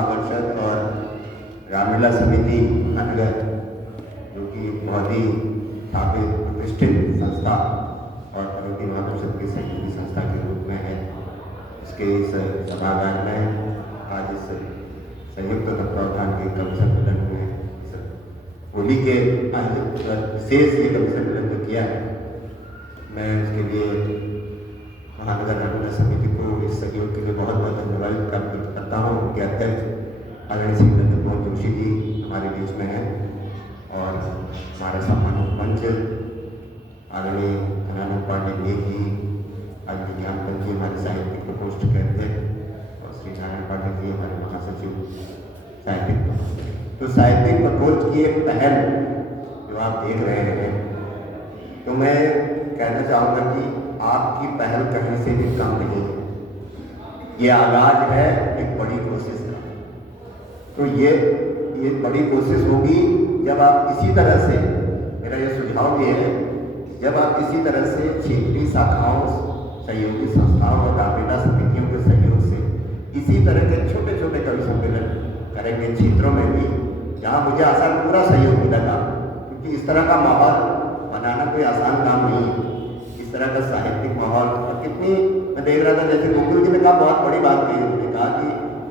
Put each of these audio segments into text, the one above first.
महापरिषद और रामलीला समिति अनगर, जो कि एक बहुत ही स्थापित प्रतिष्ठित संस्था और पार्वती महापरिषद की सहयोगी संस्था के रूप में है, इसके इस सभागार में आज इस संयुक्त तत्वावधान के कवि सम्मेलन में होली के विशेष ये कवि सम्मेलन जो किया है, मैं उसके लिए महानगर रामलीला समिति को इस सहयोग के लिए बहुत बहुत धन्यवाद ज्ञापित करता हूँ। उनके अध्यक्ष आदरणीय श्री नरेंद्र मोहन जोशी जी हमारे बीच में हैं और हमारे सम्मानित मंच आदरणीय धनानंद पांडे बेग जी, आदरणीय ज्ञानपंत जी हमारे साहित्यिक प्रकोष्ठ के अध्यक्ष और श्री नारायण पांडे जी हमारे महासचिव साहित्यिक। तो साहित्यिक प्रकोष्ठ की एक पहल जो आप देख रहे हैं, तो मैं कहना चाहूँगा कि आपकी पहल कहीं से भी कम नहीं है। ये आगाज है एक बड़ी कोशिश का। तो ये बड़ी कोशिश होगी जब आप इसी तरह से, मेरा ये सुझाव ये है, जब आप इसी तरह से क्षेत्रीय शाखाओं, सहयोगी संस्थाओं और रामलीला समितियों के सहयोग से इसी तरह के छोटे छोटे कवि सम्मेलन करेंगे क्षेत्रों में भी, जहाँ मुझे आसान पूरा सहयोग मिलेगा, क्योंकि इस तरह का माहौल बनाना कोई आसान काम नहीं है। इस तरह का साहित्यिक माहौल, और कितनी मैं देख रहा था, जैसे गोकुल जी ने कहा, बहुत बड़ी बात कही, उन्होंने कहा कि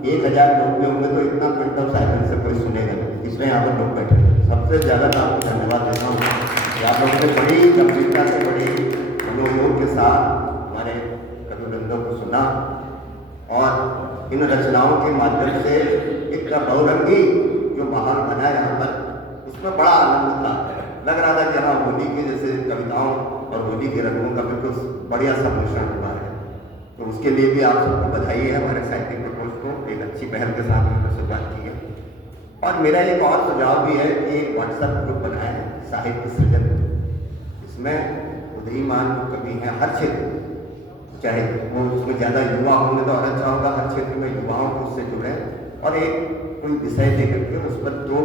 1000 लोग भी होंगे तो इतना क्विंटल साहित्य से कोई सुनेगा, इसमें यहाँ पर लोग बैठे हैं। सबसे ज़्यादा मैं आपको धन्यवाद देता हूँ कि आप लोगों ने बड़ी गंभीरता से, बड़ी मनोयोग के साथ हमारे कविवृंदों को सुना और इन रचनाओं के माध्यम से एक बहुरंगी जो माहौल बना है यहाँ पर, उसमें बड़ा आनंद था। लग रहा था कि हाँ, होली के जैसे कविताओं और होली के रंगों का बिल्कुल बढ़िया सम्मिश्रण हुआ है। तो उसके लिए भी आप सबको बधाई है, हमारे साहित्यिक प्रकोष्ठ को एक अच्छी पहल के साथ हमने शुरुआत की है। और मेरा एक और सुझाव भी है कि एक व्हाट्सएप ग्रुप बनाए साहित्य सृजन। इसमें उदयमान कवि हैं हर क्षेत्र, चाहे वो उसमें ज़्यादा युवा होंगे तो और अच्छा होगा, हर क्षेत्र में युवाओं को उससे जुड़ें और एक कोई विषय दे करके उस पर 2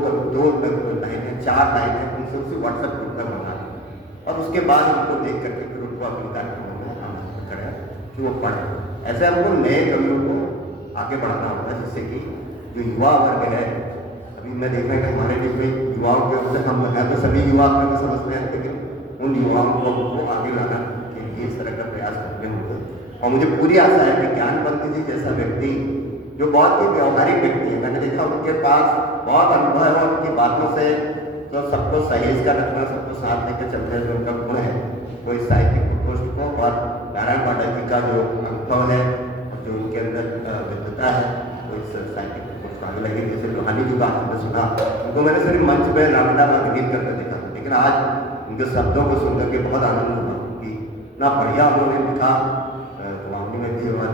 लाइनें 4 लाइनें उनसे उसी व्हाट्सएप ग्रुप पर बना दें और उसके बाद उनको देख करके फिर उनको अपने कार्यक्रमों में आमंत्रित करें कि वो पढ़ें। ऐसे हमको नए कवियों को आगे बढ़ाना होगा, जिससे कि जो युवा वर्ग है, अभी मैं देख रहा कि हमारे बीच में युवाओं के अंदर हम हैं तो सभी युवा अपने को समझते हैं, लेकिन उन युवाओं को आगे लाना के लिए इस तरह का प्रयास करने होंगे। और मुझे पूरी आशा है कि ज्ञानपंत जी जैसा व्यक्ति, जो बहुत ही व्यवहारिक व्यक्ति है, मैंने देखा उनके पास बहुत अनुभव है और उनकी बातों से तो सबको सहेज कर रखना, सबको साथ लेकर चलते हैं, जो उनका गुण है, वो इस साहित्यिक प्रकोष्ठ को और नारायण पांडे जी का जो अनुभव है, जो उनके अंदर विद्वता है, वो इस साहित्यिक प्रकोष्ठ को आगे लगेगी। जैसे लोहानी जी का आपने सुना, उनको मैंने सिर्फ मंच पर रामलीला में अभिनीत करके देखा था, लेकिन आज उनके शब्दों को सुनकर के बहुत आनंद हुआ कि इतना बढ़िया उन्होंने लिखा, गुवाहाटी में भी और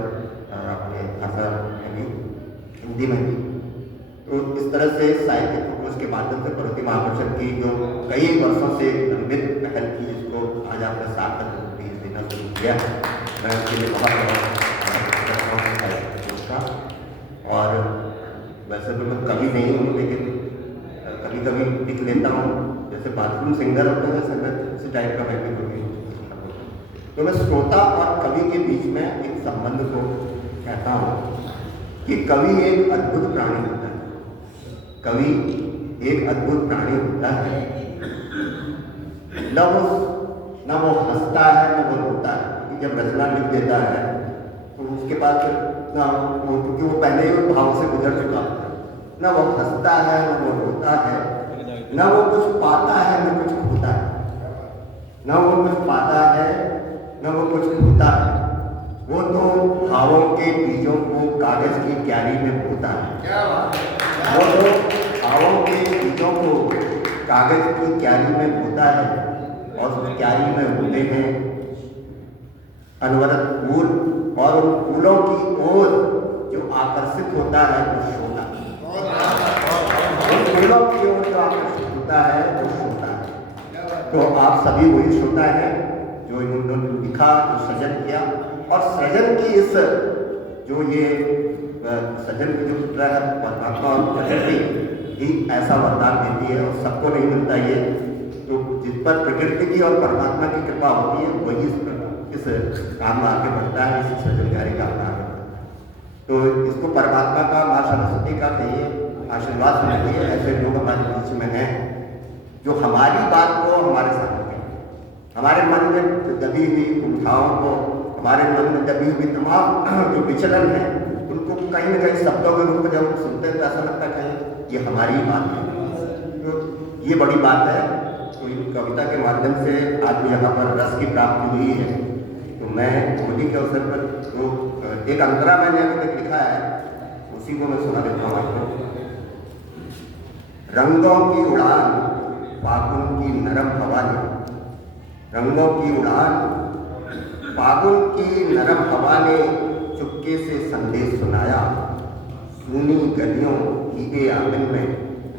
अपने भाषा में भी, हिंदी में भी। तो इस तरह से साहित्यिक प्रकोष्ठ के माध्यम से पार्वती महापरिषद की जो कई वर्षों से लंबित पहल की, जिसको आज आपने सार्थक रूप देना शुरू किया, मैं उसके लिए बहुत का। और वैसे तो मैं कभी नहीं हूँ, लेकिन कभी कभी लिख लेता हूँ, जैसे बाथरूम सिंगर होते हैं वैसे मैं उसी टाइप का मैं भी कभी हूँ। तो मैं श्रोता और कवि के बीच में एक संबंध को कहता हूँ कि कवि एक अद्भुत प्राणी होता है। कवि एक अद्भुत प्राणी होता है, न वो हंसता है न वो रोता है, क्योंकि जब रचना लिख देता है तो उसके बाद ना वो, क्योंकि वो पहले ही भाव से गुजर चुका होता है, न वो हंसता है न वो रोता है, न वो कुछ पाता है न कुछ खोता है, न वो कुछ पाता है न वो कुछ खोता है, वो तो भावों के बीजों को कागज की क्यारी में बोता है। वो तो भावों के बीजों को कागज की क्यारी में बोता है और उस क्यारी में होते हैं अनवरत फूल, और उन फूलों की ओर जो आकर्षित होता है वो श्रोता। उन फूलों की ओर जो आकर्षित होता है वो श्रोता है। तो आप सभी वही श्रोता हैं जो इन्होंने लिखा, जो सृजन किया, और सृजन की इस जो ये सृजन की जो मुद्रा है, परमात्मा और प्रकृति ही ऐसा वरदान देती है और सबको नहीं मिलता ये। तो जिस पर प्रकृति की और परमात्मा की कृपा होती है वही इस काम में आगे बढ़ता है, इस सृजन कार्य का आगे बढ़ता है। तो इसको परमात्मा का, माँ सरस्वती भक्ति का कहिए, आशीर्वाद सुनिए, ऐसे लोग हमारे बीच में हैं जो हमारी बात को हमारे साथ कहें, हमारे मन में दबी हुई कुंठाओं को, हमारे मन में दबी हुई तमाम जो विचलन है उनको कहीं न कहीं शब्दों के रूप में जब सुनते हैं तो ऐसा लगता है कहीं ये हमारी ही बात है। तो ये बड़ी बात है। तो इन कविता के माध्यम से आज यहाँ पर रस की प्राप्ति हुई है। तो मैं होली के अवसर पर जो एक अंतरा मैंने अभी तक लिखा है उसी को मैं सुना देता हूँ आपको। रंगों की उड़ान फागुन की नरम हवा ने, रंगों की उड़ान फागुन की नरम हवा ने चुपके से संदेश सुनाया। सूनी गलियों भीगे आंगन में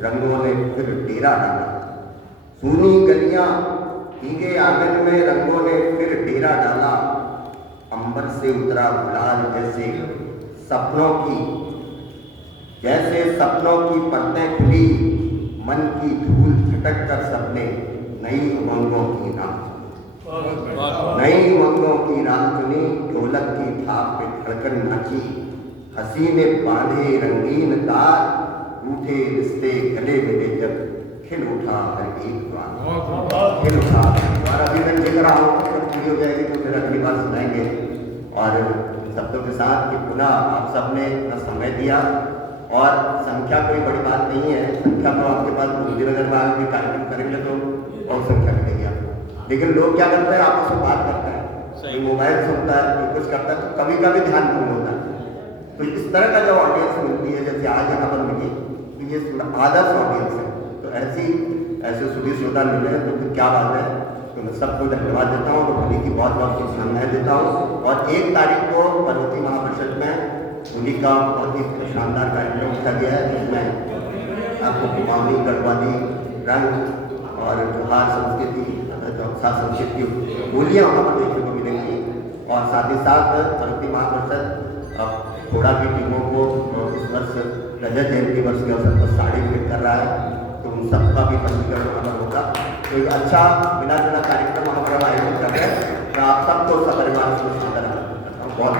रंगों ने फिर डेरा डाला। सूनी गलियां भीगे आंगन में रंगों ने फिर डेरा डाला। अंबर से उतरा गुलाल जैसे सपनों की परतें खुली, मन की धूल झटक कर सबने नई उमंगों की राह चुनी। ढोलक की थाप पे धड़कन नाची, हंसी ने बांधे रंगीन तार, रूठे रिश्ते गले मिले जब खिल उठा हर एक द्वार, खिल उठा। और अभी मैं लिख रहा हूँ, जब पूरी हो जाएगी तो फिर अगली बार सुनाएंगे। और शब्दों के साथ कि पुनः आप सबने इतना समय दिया, और संख्या कोई बड़ी बात नहीं है, संख्या तो आपके पास नगर में आगे कार्यक्रम करेंगे तो बहुत संख्या मिलेगी आपको। लेकिन लोग क्या करते हैं, आपस में बात करते हैं, कोई मोबाइल सुनता है, कोई कुछ करता है, तो कभी कभी ध्यान भंग होता है। तो इस तरह का जो ऑडियंस मिलती है, जैसे आज यहाँ पर मिली, तो ये आदर्श ऑडियंस है। तो ऐसे सुधी श्रोता मिले तो फिर क्या बात है। तो मैं सबको धन्यवाद देता हूँ, तो होली की बहुत बहुत शुभकामनाएं देता हूँ। और 1 तारीख को पर्वतीय महापरिषद में होली का बहुत ही शानदार कार्यक्रम रखा गया है, जिसमें आपको कुमाऊनी, गढ़वाली, रंग और त्योहार संस्कृति, संस्कृति होलियाँ वहाँ पर देखने को मिलेंगी। और साथ ही साथ पर्वतीय महापरिषद घोड़ा की टीमों को इस वर्ष रजत जयंती वर्ष के अवसर पर साड़ी भेंट कर रहा है, तो उन सबका भी पंजीकरण वहाँ पर होगा। तो एक अच्छा मिला जुला कार्यक्रम वहाँ पर आयोजित कर रहे हैं। तो आप सबको सपरिवार बहुत